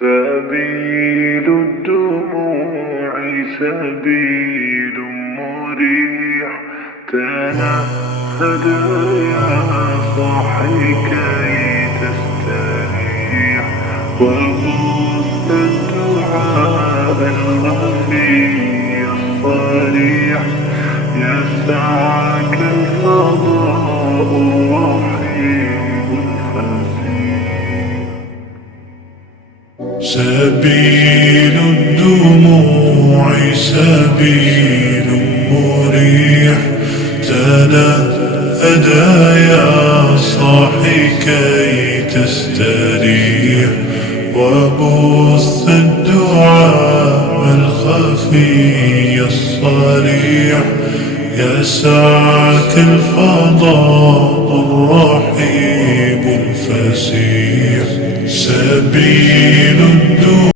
سبيل الدموع سبيل مريح، تنهد يا صاحي كي تستريح، وبث الدعاء الخفي الصريح، يسعك الفضاء الرحيم الفسيح. سبيل الدموع سبيل مريح، تنهد يا صاحي كي تستريح، وبث الدعاء الخفي الصريح، يسعك الفضاء الرحيم الفسيح. سبيل